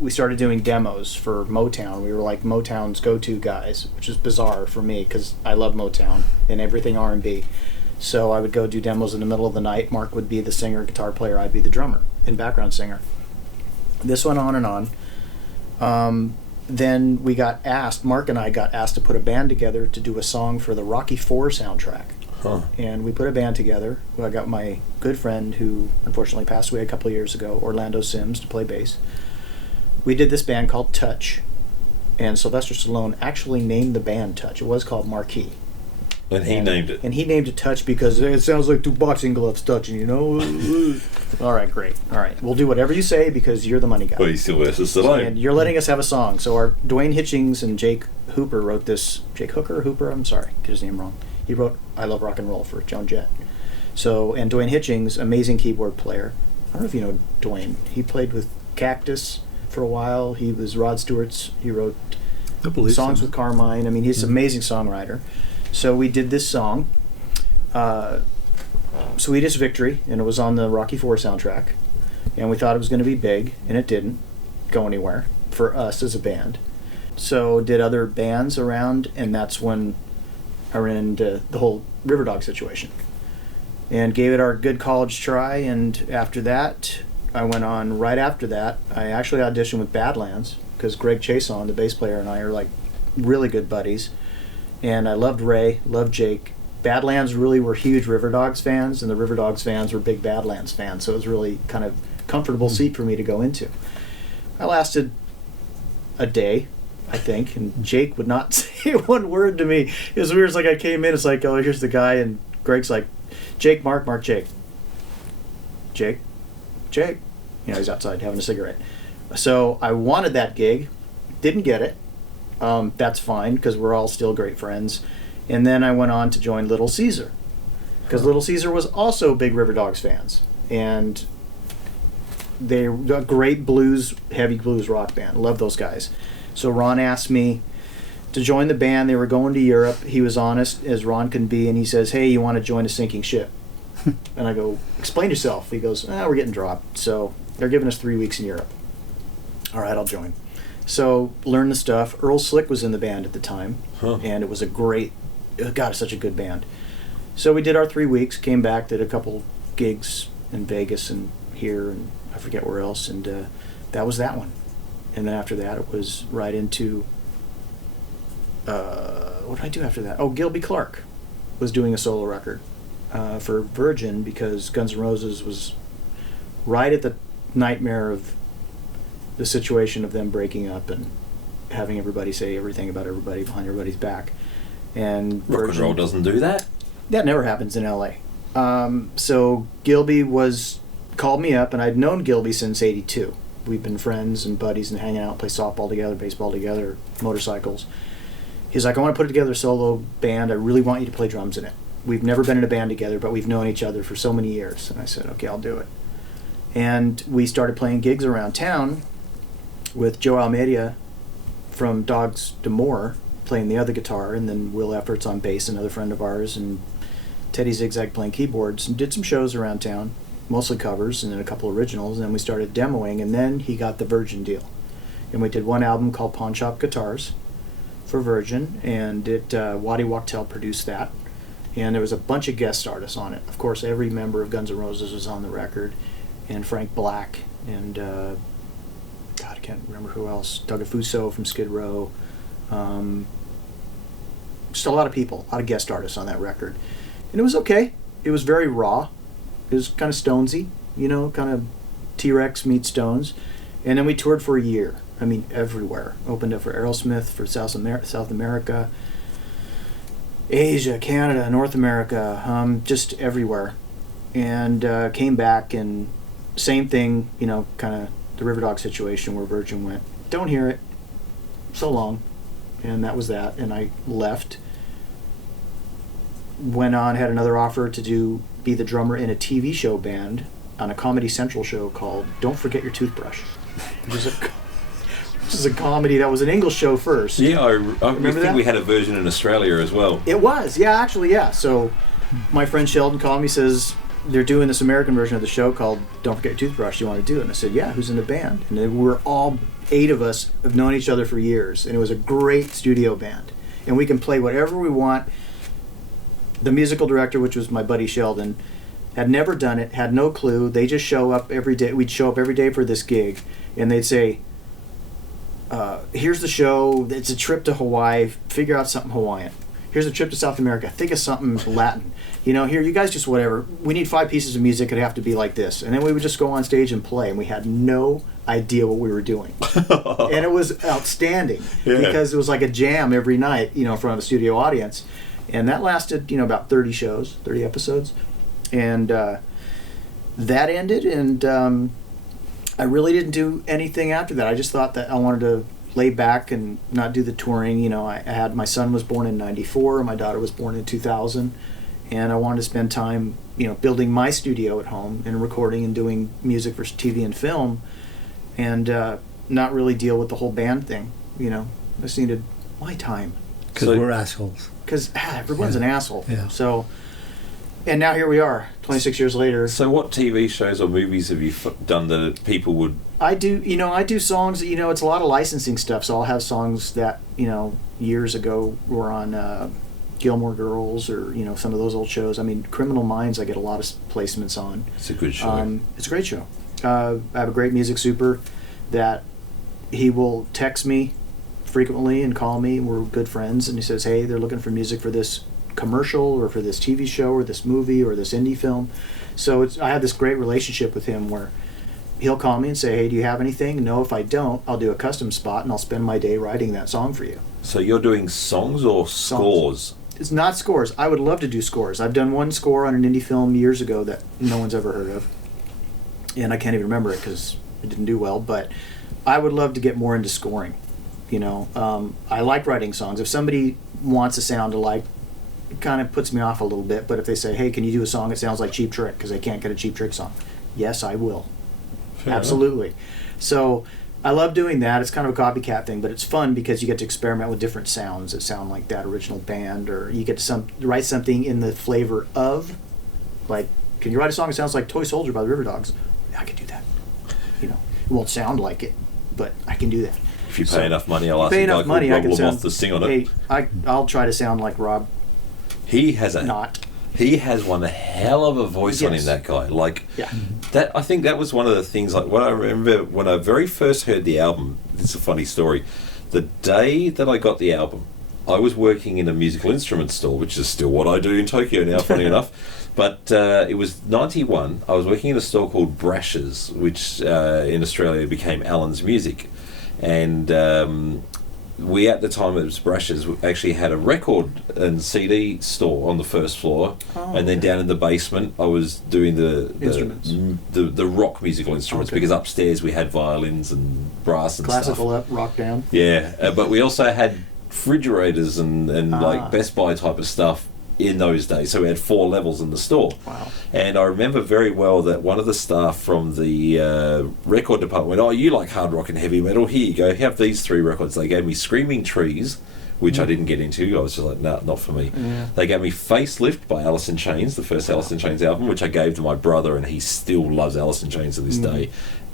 we started doing demos for Motown. We were like Motown's go-to guys, which is bizarre for me because I love Motown and everything R&B. So I would go do demos in the middle of the night. Mark would be the singer, guitar player. I'd be the drummer and background singer. This went on and on. Then we got asked, Mark and I got asked to put a band together to do a song for the Rocky IV soundtrack. Huh. And we put a band together. I got my good friend who unfortunately passed away a couple of years ago, Orlando Sims, to play bass. We did this band called Touch, and Sylvester Stallone actually named the band Touch. It was called Marquee. And he named it. And he named it Touch because it sounds like two boxing gloves touching, you know? All right, great. All right. We'll do whatever you say because you're the money guy. Well, he's Sylvester Stallone. And you're letting us have a song. So our Dwayne Hitchings and Jake Hooper wrote this. Jake Hooker or Hooper? I'm sorry. Get his name wrong. He wrote I Love Rock and Roll for Joan Jett. So, and Dwayne Hitchings, amazing keyboard player. I don't know if you know Dwayne. He played with Cactus for a while. He was Rod Stewart's. He wrote songs with Carmine. I mean, he's an amazing songwriter. So we did this song, Sweetest Victory, and it was on the Rocky IV soundtrack. And we thought it was going to be big, and it didn't go anywhere for us as a band. So did other bands around, and that's when I ran into the whole Riverdogs situation. And gave it our good college try, and after that, I went on right after that. I actually auditioned with Badlands, because Greg Chason, the bass player, and I are like really good buddies. And I loved Ray, loved Jake. Badlands really were huge Riverdogs fans, and the Riverdogs fans were big Badlands fans, so it was really kind of comfortable seat for me to go into. I lasted a day, I think, and Jake would not say one word to me. It was weird. It's like I came in, it's like, oh, here's the guy, and Greg's like, Jake, Mark, Jake. Jake. You know, he's outside having a cigarette. So I wanted that gig, didn't get it. That's fine, because we're all still great friends. And then I went on to join Little Caesar, because Little Caesar was also big Riverdogs fans. And they're a great blues, heavy blues rock band. Love those guys. So Ron asked me to join the band. They were going to Europe. He was honest, as Ron can be, and he says, hey, you want to join a sinking ship? And I go, explain yourself. He goes, we're getting dropped. So they're giving us 3 weeks in Europe. All right, I'll join. So learn the stuff. Earl Slick was in the band at the time, and it was a great, God, such a good band. So we did our 3 weeks, came back, did a couple gigs in Vegas and here, and I forget where else, and that was that one. And then after that, it was right into, what did I do after that? Oh, Gilby Clarke was doing a solo record for Virgin, because Guns N' Roses was right at the nightmare of the situation of them breaking up and having everybody say everything about everybody behind everybody's back. And Rock and roll doesn't do that. That never happens in LA. So Gilby called me up, and I'd known Gilby since '82. We've been friends and buddies and hanging out, play softball together, baseball together, motorcycles. He's like, I want to put together a solo band. I really want you to play drums in it. We've never been in a band together, but we've known each other for so many years. And I said, okay, I'll do it. And we started playing gigs around town with Joe Almeida from Dogs D'Amour playing the other guitar, and then Will Efforts on bass, another friend of ours, and Teddy Zigzag playing keyboards, and did some shows around town, mostly covers and then a couple originals, and then we started demoing, and then he got the Virgin deal. And we did one album called Pawn Shop Guitars for Virgin, and Waddy Wachtel produced that, and there was a bunch of guest artists on it. Of course, every member of Guns N' Roses was on the record, and Frank Black, and God, I can't remember who else. Doug Affuso from Skid Row. Just a lot of people, a lot of guest artists on that record. And it was okay. It was very raw. It was kind of Stonesy, you know, kind of T-Rex meets Stones. And then we toured for a year. I mean, everywhere. Opened up for Aerosmith, for South America, Asia, Canada, North America, just everywhere. And came back, and same thing, you know, kind of the Riverdog situation where Virgin went, don't hear it, so long. And that was that. And I left. Went on, had another offer to be the drummer in a TV show band on a Comedy Central show called Don't Forget Your Toothbrush, which is a comedy that was an English show first. Yeah, I Remember think that? we had a version in Australia as well. It was, yeah, actually, yeah. So my friend Sheldon called me, says they're doing this American version of the show called Don't Forget Your Toothbrush. You want to do it? And I said, yeah, who's in the band? And then we're all 8 of us have known each other for years, and it was a great studio band. And we can play whatever we want. The musical director, which was my buddy Sheldon, had never done it, had no clue. They just show up every day. We'd show up every day for this gig, and they'd say, here's the show. It's a trip to Hawaii. Figure out something Hawaiian. Here's a trip to South America. Think of something Latin. Here, you guys just whatever. We need 5 pieces of music. It'd have to be like this. And then we would just go on stage and play, and we had no idea what we were doing. And it was outstanding because it was like a jam every night, in front of a studio audience. And that lasted, about 30 shows, 30 episodes. And that ended, and I really didn't do anything after that. I just thought that I wanted to lay back and not do the touring. I had, my son was born in 94, my daughter was born in 2000, and I wanted to spend time, building my studio at home and recording and doing music for TV and film, and not really deal with the whole band thing. I just needed my time. Because we're assholes. Because everyone's an asshole. Yeah. So, and now here we are, 26 years later. So what TV shows or movies have you done that people would... I do songs, it's a lot of licensing stuff, so I'll have songs that, years ago were on Gilmore Girls or, some of those old shows. I mean, Criminal Minds I get a lot of placements on. It's a good show. It's a great show. I have a great music super that he will text me frequently and call me, and we're good friends, and he says, hey, they're looking for music for this commercial or for this TV show or this movie or this indie film. So I have this great relationship with him where he'll call me and say, hey, do you have anything? No, if I don't, I'll do a custom spot and I'll spend my day writing that song for you. So you're doing songs or scores? It's not scores. I would love to do scores. I've done one score on an indie film years ago that no one's ever heard of, and I can't even remember it because it didn't do well, but I would love to get more into scoring. I like writing songs. If somebody wants a sound alike, it kind of puts me off a little bit, but if they say, hey, can you do a song that sounds like Cheap Trick, because they can't get a Cheap Trick song, yes, I will. Fair Absolutely enough. So I love doing that. It's kind of a copycat thing, but it's fun because you get to experiment with different sounds that sound like that original band, or you get to write something in the flavor of, like, can you write a song that sounds like Toy Soldier by the Riverdogs? I can do that. It won't sound like it, but I can do that. If you pay enough money, I'll ask a guy called Rob Lamothe to sing on it. Hey, I'll try to sound like Rob. He has one hell of a voice on him, Yes. that guy. Like, Yeah. that, I think that was one of the things, like, what I remember when I very first heard the album, it's a funny story. The day that I got the album, I was working in a musical instrument store, which is still what I do in Tokyo now, funny enough. But it was 91. I was working in a store called Brash's, which in Australia became Allen's Music. And we, at the time it was Brash's, actually had a record and CD store on the first floor. And then down in the basement, I was doing the rock musical instruments, because upstairs we had violins and brass and Classical stuff. up, rock down. Yeah, but we also had refrigerators and like Best Buy type of stuff in those days. So we had 4 levels in the store. Wow. And I remember very well that one of the staff from the record department went, oh, you like hard rock and heavy metal? Here you go, have these 3 records. They gave me Screaming Trees, which I didn't get into. I was just like, no, not for me. Yeah. They gave me Facelift by Alice in Chains, the first Alice in Chains album, which I gave to my brother, and he still loves Alice in Chains to this day,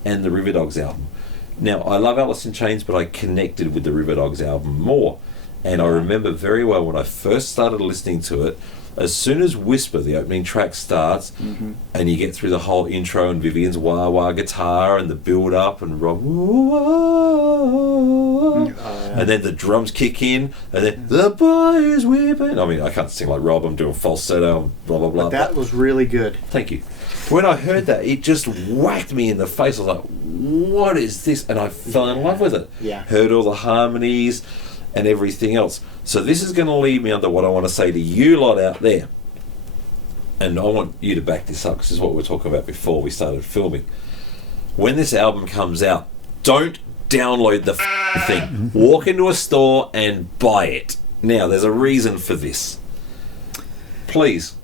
and the Riverdogs album. Now, I love Alice in Chains, but I connected with the Riverdogs album more. And I remember very well when I first started listening to it, as soon as Whisper, the opening track, starts, and you get through the whole intro and Vivian's wah-wah guitar and the build-up and Rob, and then the drums kick in, and then the boy is whipping. I mean, I can't sing like Rob, I'm doing falsetto, blah, blah, blah. But that was really good. Thank you. When I heard that, it just whacked me in the face. I was like, what is this? And I fell in love with it. Yeah. Heard all the harmonies and everything else. So this is going to lead me onto what I want to say to you lot out there. And I want you to back this up, because this is what we were talking about before we started filming. When this album comes out, don't download the thing. Walk into a store and buy it. Now, there's a reason for this. Please.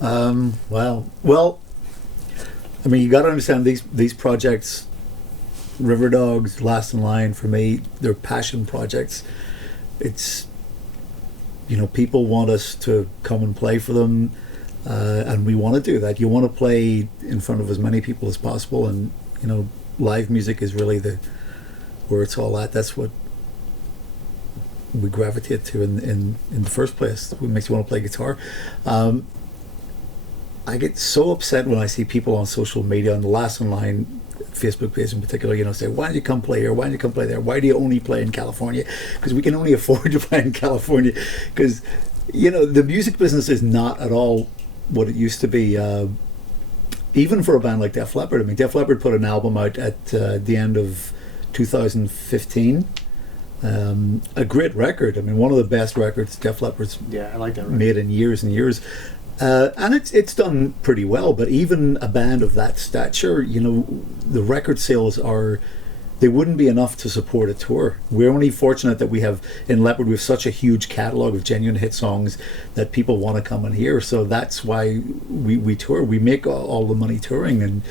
Well, I mean, you got to understand these projects, Riverdogs, Last in Line, for me, they're passion projects. It's, people want us to come and play for them, and we want to do that. You want to play in front of as many people as possible, and live music is really where it's all at. That's what we gravitate to in the first place. What makes you want to play guitar. I get so upset when I see people on social media, on the Last in Line Facebook page in particular, say, why don't you come play here? Why don't you come play there? Why do you only play in California? Because we can only afford to play in California. Because, the music business is not at all what it used to be. Even for a band like Def Leppard. I mean, Def Leppard put an album out at the end of 2015. A great record. I mean, one of the best records Def Leppard's I like that record. made in years and years. And it's done pretty well, but even a band of that stature, the record sales they wouldn't be enough to support a tour. We're only fortunate that we have, in Leopard, we have such a huge catalogue of genuine hit songs that people want to come and hear. So that's why we tour. We make all the money touring, and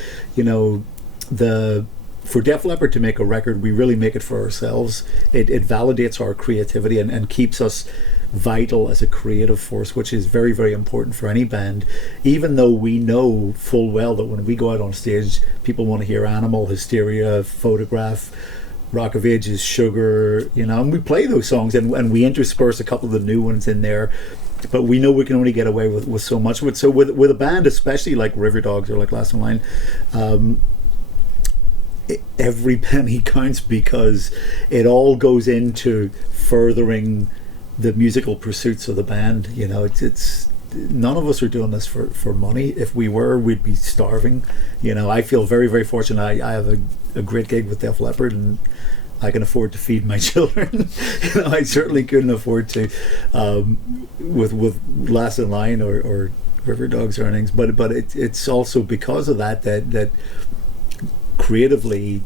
for Def Leppard to make a record, we really make it for ourselves. It validates our creativity and keeps us vital as a creative force, which is very, very important for any band, even though we know full well that when we go out on stage, people want to hear Animal, Hysteria, Photograph, Rock of Ages, Sugar, and we play those songs, and we intersperse a couple of the new ones in there, but we know we can only get away with so much of it. So with a band, especially like Riverdogs or like Last in Line, every penny counts, because it all goes into furthering the musical pursuits of the band. It's none of us are doing this for money. If we were, we'd be starving. I feel very, very fortunate. I have a great gig with Def Leppard, and I can afford to feed my children. I certainly couldn't afford to with Last in Line or Riverdogs earnings, but it's also because of that creatively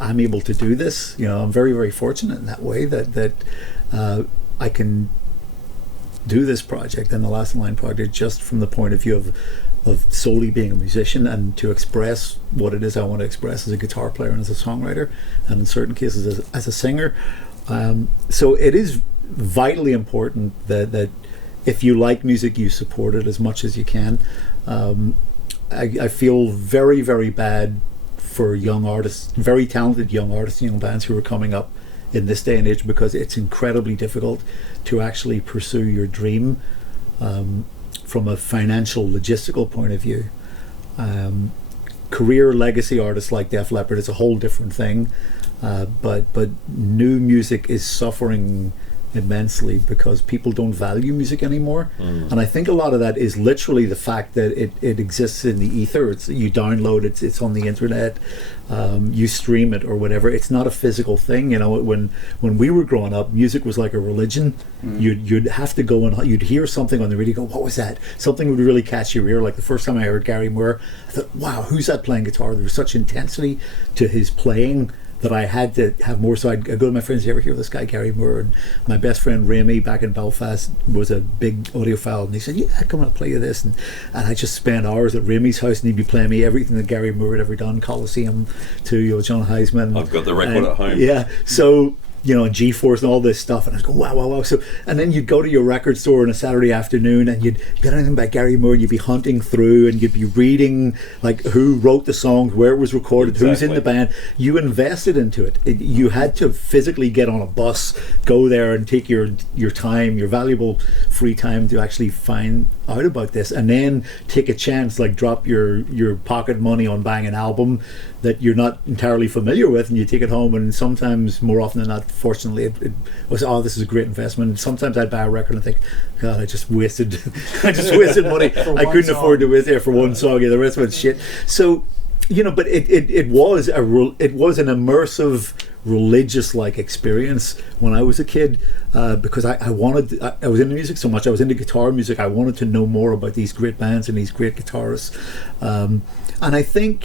I'm able to do this. I'm very, very fortunate in that way that I can do this project and the Last in Line project just from the point of view of solely being a musician, and to express what it is I want to express as a guitar player and as a songwriter, and in certain cases as a singer. So it is vitally important that if you like music, you support it as much as you can. I feel very, very bad for young artists, very talented young artists, young bands who are coming up in this day and age, because it's incredibly difficult to actually pursue your dream from a financial, logistical point of view. Career legacy artists like Def Leppard is a whole different thing, but new music is suffering immensely because people don't value music anymore. And I think a lot of that is literally the fact that it exists in the ether. You download it, it's on the internet, you stream it or whatever. It's not a physical thing. When we were growing up, music was like a religion. You'd have to go and you'd hear something on the radio, go, what was that? Something would really catch your ear. Like the first time I heard Gary Moore, I thought, wow, who's that playing guitar? There was such intensity to his playing that I had to have more. So I'd go to my friends, you ever hear this guy Gary Moore? And my best friend Remy back in Belfast was a big audiophile, and he said, yeah, come on, play you this. And I just spent hours at Remy's house, and he'd be playing me everything that Gary Moore had ever done, Coliseum to John Heisman. I've got the record at home. Yeah, so and G-Force and all this stuff, and I was going, wow. So, and then you'd go to your record store on a Saturday afternoon, and you'd get anything by Gary Moore, you'd be hunting through, and you'd be reading like who wrote the songs, where it was recorded, who's in the band. You invested into it. You had to physically get on a bus, go there, and take your time, your valuable free time to actually find out about this, and then take a chance, like drop your pocket money on buying an album that you're not entirely familiar with, and you take it home, and sometimes, more often than not, fortunately, it was, this is a great investment. And sometimes I'd buy a record and think, God, I just wasted money. I couldn't afford to waste it for one song. Yeah, the rest of it's shit. So, but it was an immersive, religious-like experience when I was a kid, because I was into music so much. I was into guitar music. I wanted to know more about these great bands and these great guitarists. And I think,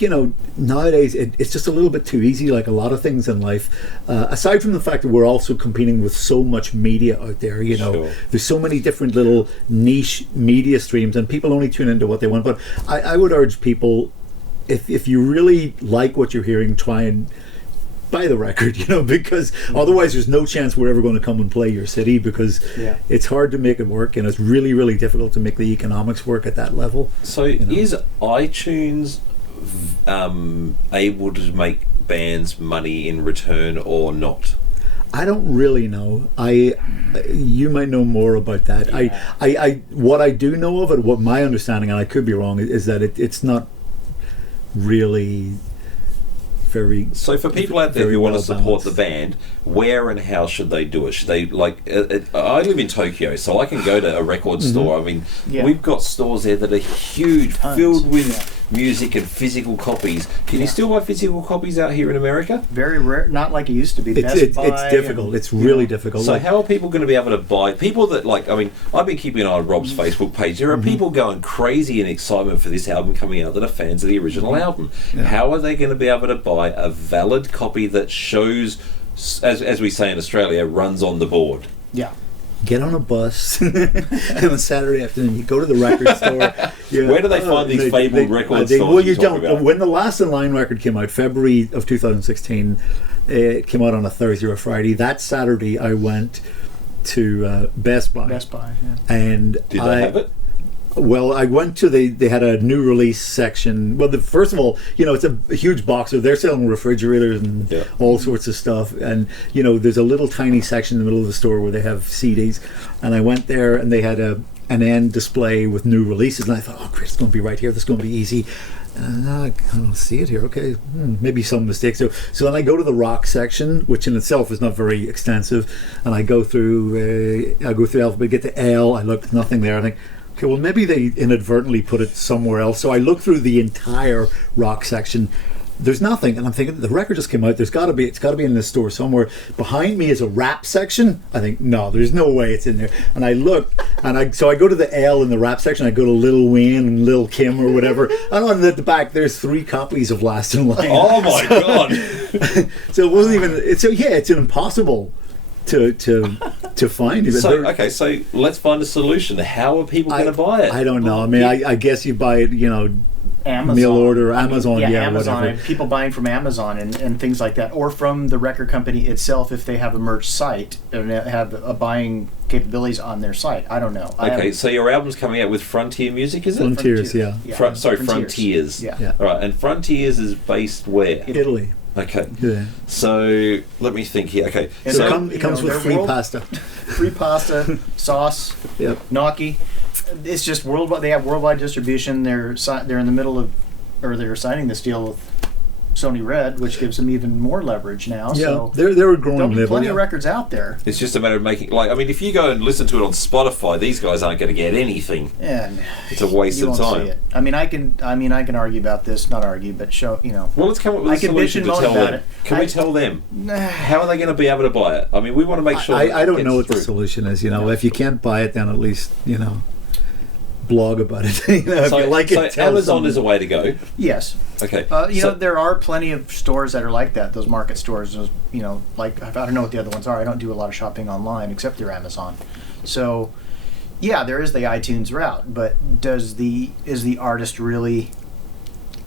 nowadays it's just a little bit too easy, like a lot of things in life. Aside from the fact that we're also competing with so much media out there, Sure. There's so many different little niche media streams, and people only tune into what they want. But I would urge people, if you really like what you're hearing, try and buy the record, because otherwise there's no chance we're ever going to come and play your city, because it's hard to make it work, and it's really, really difficult to make the economics work at that level. So is iTunes able to make bands money in return or not? I don't really know. You might know more about that. I what I do know of it, what my understanding, and I could be wrong, is that it's not really very. So for people out there who want to support balanced. the band, where and how should they do it? Should they I live in Tokyo, so I can go to a record store. I mean, we've got stores there that are huge, filled with music and physical copies. Can you still buy physical copies out here in America? Very rare, not like it used to be. It's difficult. It's really difficult. So how are people going to be able to buy? People that I've been keeping an eye on Rob's Facebook page. There are people going crazy in excitement for this album coming out that are fans of the original album. How are they going to be able to buy a valid copy that shows, as we say in Australia, runs on the board? Yeah. Get on a bus and on Saturday afternoon you go to the record store. Where do they find these fabled record stores? Well, you don't. About? When the Last in Line record came out, February of 2016, it came out on a Thursday or Friday. That Saturday I went to Best Buy. And did they have it? Well, I went to they had a new release section. Well, first of all, it's a huge box. So they're selling refrigerators and all sorts of stuff. And there's a little tiny section in the middle of the store where they have CDs. And I went there, and they had an end display with new releases. And I thought, oh, great, it's going to be right here. This is going to be easy. I don't see it here. Okay, maybe some mistake. So then I go to the rock section, which in itself is not very extensive. And I go through alphabet, get to L. I look, nothing there. I think, okay, well, maybe they inadvertently put it somewhere else. So I look through the entire rock section. There's nothing, and I'm thinking the record just came out. It's got to be in this store somewhere. Behind me is a rap section. I think no, there's no way it's in there. And I look, and I go to the L in the rap section. I go to Lil Wayne and Lil Kim or whatever. And on the back, there's 3 copies of Last in Line. Oh my god! So it wasn't even. It's impossible to find it. So let's find a solution. How are people going to buy it? I don't know. I mean, I guess you buy it, Amazon. Mail order, Amazon, Amazon, whatever. and people buying from Amazon and things like that, or from the record company itself if they have a merch site and have a buying capabilities on their site. I don't know. Okay, so your album's coming out with Frontier Music, is it? Frontiers, yeah. Frontiers. Yeah. All right, and Frontiers is based where? Italy. Okay. Yeah. So let me think here. Okay. So it comes with free pasta. Free pasta, sauce, gnocchi. It's just worldwide. They have worldwide distribution. They're in the middle of, or they're signing this deal with Sony Red, which gives them even more leverage now. Yeah, so they're a growing there'll be level. plenty of records out there. It's just a matter of making, if you go and listen to it on Spotify, these guys aren't going to get anything. And it's a waste you of won't time. see it. I mean, I can argue about this. Not argue, but show. Well, let's come up with a solution to tell them. Can we tell them? How are they going to be able to buy it? I mean, we want to make sure. I don't know what the solution is. If you can't buy it, then at least blog about it. If you like it, tell Amazon someone. is a way to go. Yes. Okay. There are plenty of stores that are like that. Those market stores. Those, I don't know what the other ones are. I don't do a lot of shopping online except through Amazon. So, yeah, there is the iTunes route, but is the artist really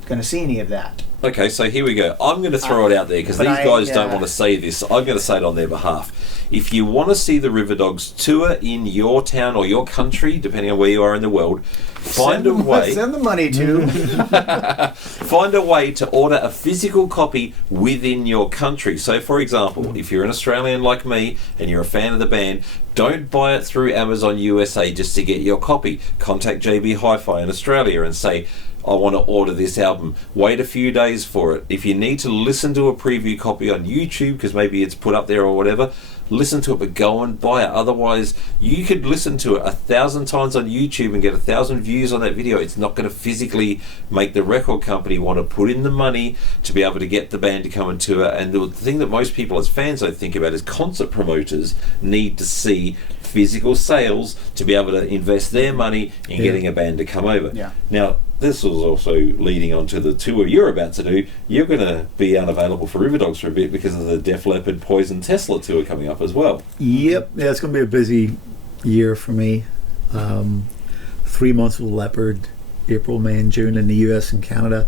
going to see any of that? Okay, so here we go. I'm going to throw it out there because these guys don't want to say this. I'm going to say it on their behalf. If you want to see the Riverdogs tour in your town or your country, depending on where you are in the world, find a way. Send the money to. Find a way to order a physical copy within your country. So, for example, if you're an Australian like me and you're a fan of the band, don't buy it through Amazon USA just to get your copy. Contact JB Hi-Fi in Australia and say, I want to order this album. Wait a few days for it. If you need to listen to a preview copy on YouTube, because maybe it's put up there or whatever, listen to it, but go and buy it. Otherwise, you could listen to it 1,000 times on YouTube and get 1,000 views on that video. It's not going to physically make the record company want to put in the money to be able to get the band to come and tour. And the thing that most people as fans don't think about is concert promoters need to see physical sales to be able to invest their money in getting a band to come over. Yeah. Now, this was also leading on to the tour you're about to do. You're going to be unavailable for Riverdogs for a bit because of the Def Leppard Poison Tesla tour coming up as well. Yep, yeah, it's going to be a busy year for me. 3 months with Leopard, April, May and June in the US and Canada.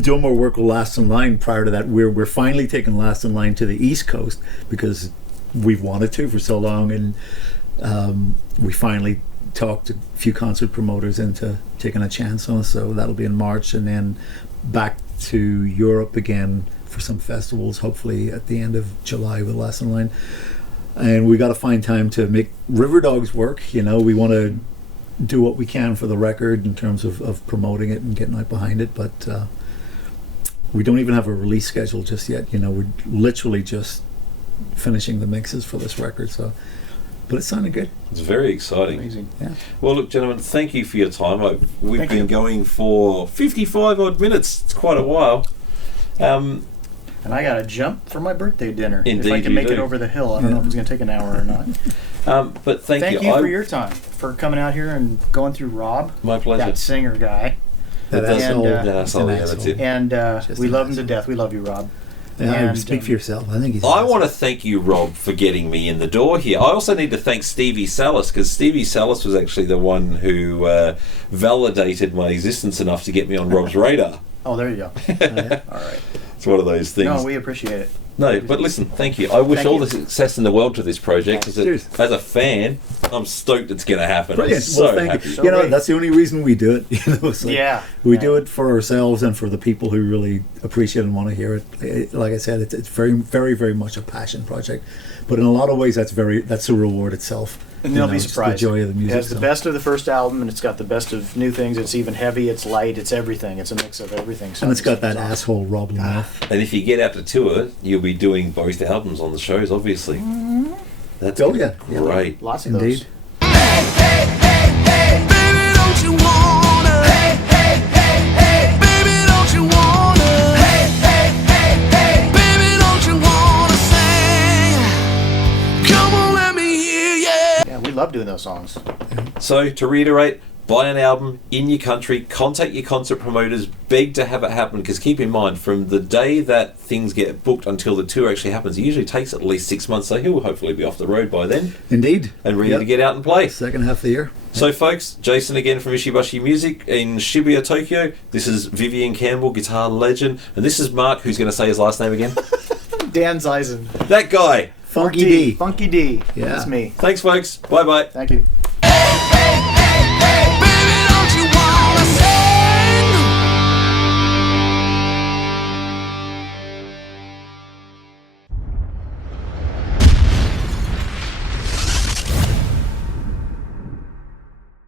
doing more work with Last in Line. Prior to that, we're finally taking Last in Line to the East Coast because we've wanted to for so long, and we finally talked a few concert promoters into taking a chance on us. So that'll be in March, and then back to Europe again for some festivals, hopefully at the end of July with Last in Line. And we got to find time to make Riverdogs work. You know, we want to do what we can for the record in terms of promoting it and getting out behind it, but we don't even have a release schedule just yet. You know, we're literally just finishing the mixes for this record, so but it sounded good. It's very exciting. Amazing. Yeah. Well, look, gentlemen, thank you for your time. We've Thank been you. going for 55 odd minutes. It's quite a while. And I got to jump for my birthday dinner. Indeed, if I can you make do. it over the hill. I don't know if it's going to take an hour or not. But thank you. Thank you for your time, for coming out here and going through Rob, My pleasure. that singer guy. That That's asshole. and, that's all, yeah, that's it. And Just we an love him to asshole. death. We love you, Rob. Yeah, And, speak for yourself. I think he's. I want to thank you, Rob, for getting me in the door here. I also need to thank Stevie Salas, because Stevie Salas was actually the one who validated my existence enough to get me on Rob's radar. Oh, there you go. Yeah. All right. It's one of those things. No, we appreciate it. No, but listen, thank you. I wish Thank all you. the success in the world to this project. Cheers. As a fan, I'm stoked it's going to happen. Brilliant. I'm so Well, thank happy. you. So You know, great. that's the only reason we do it. You know, it's like Yeah. we Yeah. do it for ourselves and for the people who really appreciate and want to hear it. Like I said, it's very, very, very much a passion project. But in a lot of ways, that's a reward itself. And You they'll know, be just surprised. The joy of the music. It has the so. best of the first album, and it's got the best of new things. It's even heavy, it's light, it's everything. It's a mix of everything. So And it's got that awesome. asshole Rob Lamothe. And if you get out to tour, you'll be doing both albums on the shows, obviously. That's Oh, yeah. great. Lots of Indeed. those. Baby, don't you wanna? Baby, don't you wanna? Baby, don't you wanna sing? Come on, let me hear ya. Yeah, we love doing those songs. So, to reiterate, buy an album in your country, contact your concert promoters, beg to have it happen, because keep in mind, from the day that things get booked until the tour actually happens, it usually takes at least 6 months, so he'll hopefully be off the road by then Indeed. and ready Yep. to get out and play. Second half of the year. So, folks, Jason again from Ishibashi Music in Shibuya, Tokyo. This is Vivian Campbell, guitar legend, and this is Mark, who's going to say his last name again. Danzeisen. That guy. Funky D. Funky D. Yeah. That's me. Thanks, folks. Bye-bye. Thank you.